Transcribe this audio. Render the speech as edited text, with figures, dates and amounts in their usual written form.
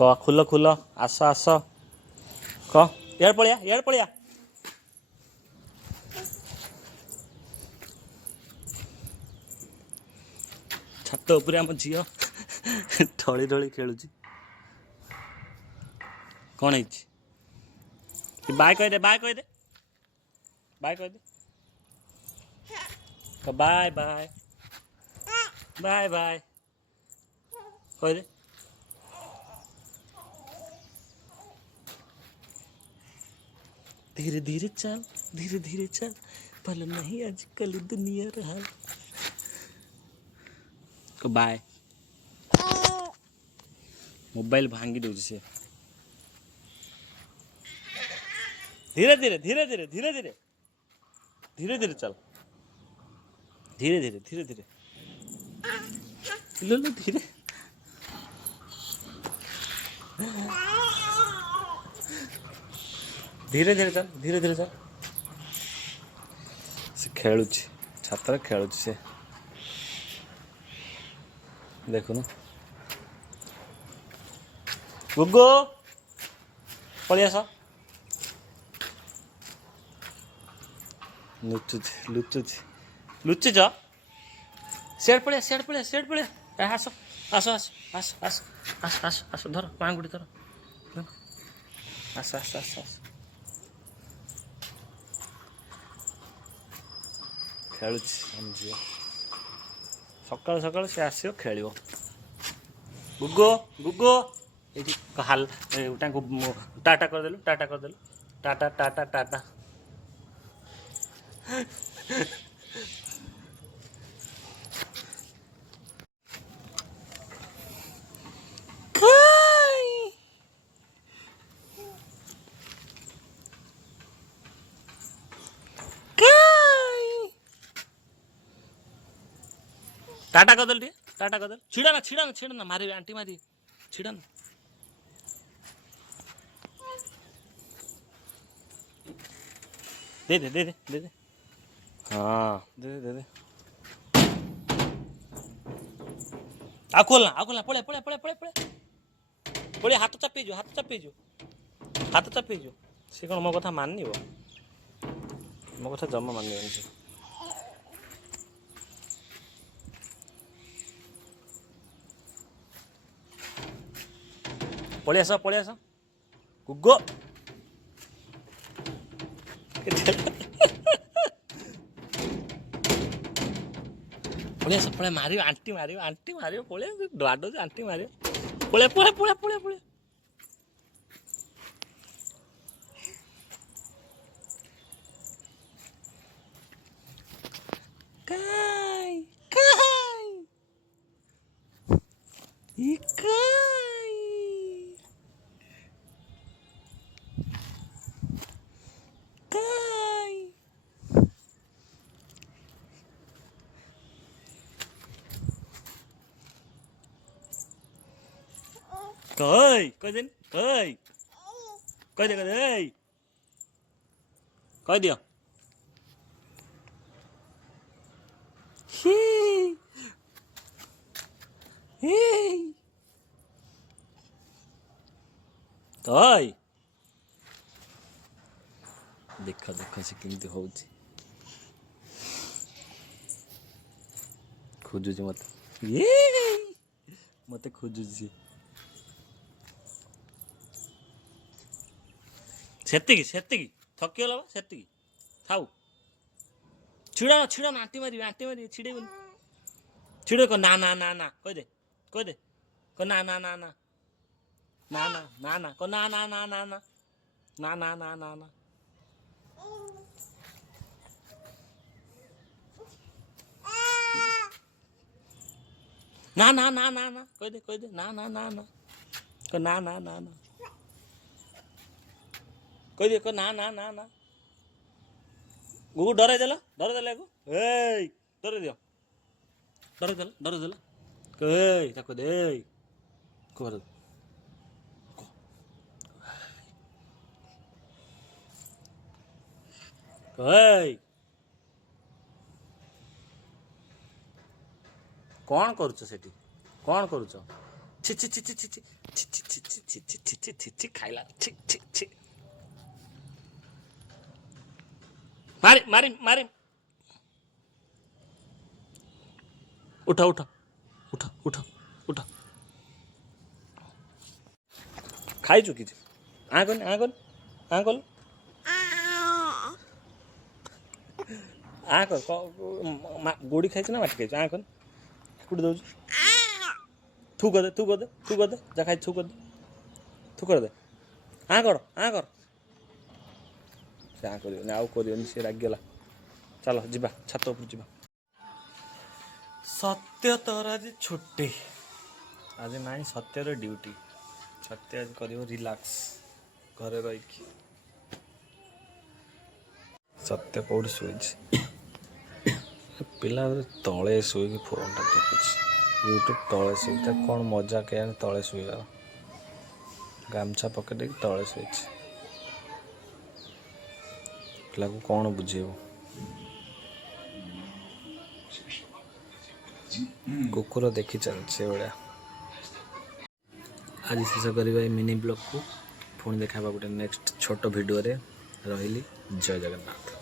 क खुल खुल आस आस क यार पड़िया छात उपरे आम झील ढली ढली खेलुची कौन है बाय कह दे बाय कह दे बाय कह दे बाय बाय बाय बाय कह दे धीरे धीरे चल भले नहीं आजकल दुनिया रहा बाय मोबाइल भांगी दे से धीरे धीरे धीरे धीरे धीरे धीरे धीरे धीरे चल धीरे धीरे धीरे धीरे लो धीरे धीरे धीरे चल धीरे धीरे चल से खेलुची छात्र खेलुची से देखो ना गुगो पड़िया सा लुचुच सेड पड़िया आस आस आस आस आस आस आस आस धर पांगुड़ी धर आस आस आस आस खेलुची झील सकाल सकाल से आसो खेल गुगो गुगो ये हाल टाटा करदेलु टाटा करदेलु टाटा टाटा टाटा टाटा करदेल टे टाटा करदेल छिड़ा ना मारे आंटी मारी छिड़ा ना दे दे हाँ दे आ खोलना पड़े हाथ चापे जो से कौन मो कथा माननी मो कथा जमा माननी पड़े आस गुगो पड़े मारियो आंटी मारियो पड़े डाडो आंटी मारियो पड़े कह दियो देख से केमती हो खोजुची मत खोजुची सेतिकी थकिगला सेतिकी थाऊ छिड़ा आंटी मारी छिड़े छिड़े को ना कह दे को ना को ना कह दे ना को ना कह दे को ना गुगु डर देला को डर देला ताको दे कर कौन करुच सेठी कौन करुच छि छि छि छि छि छि छि छि छि छि छि छि छि छि छि खाइला छि छि छि मारी मारी मारी उठ उठ उठ उठ उठ खाइछु कि आगन आगन आगल आक गोड़ी खाइछु ना माटी खाइछु आगन कुटी दउछु थू कर दे थू कर दे थू कर दे जा खाइ थू कर दे आ कर से कर आउ कर सी रागिगला चलो जीवा छात उपर जीवा सत्य तोर आज छुट्टी आज ना सत्यर ड्यूटी सत्य आज कर रिलैक्स घरे रही सत्य कौट शो पिला तले शोक फोनटा देखुची यूट्यूब तले शोता कौन मजा के तले शोर गामछा पकेट तले शो पिला को कौन बुझेब कुकुर देखी चलছে भाया आज शेष करवा मिनी ब्लॉग को पुणी देखा गोटे नेक्स्ट छोट भिडियो रही जय जगन्नाथ।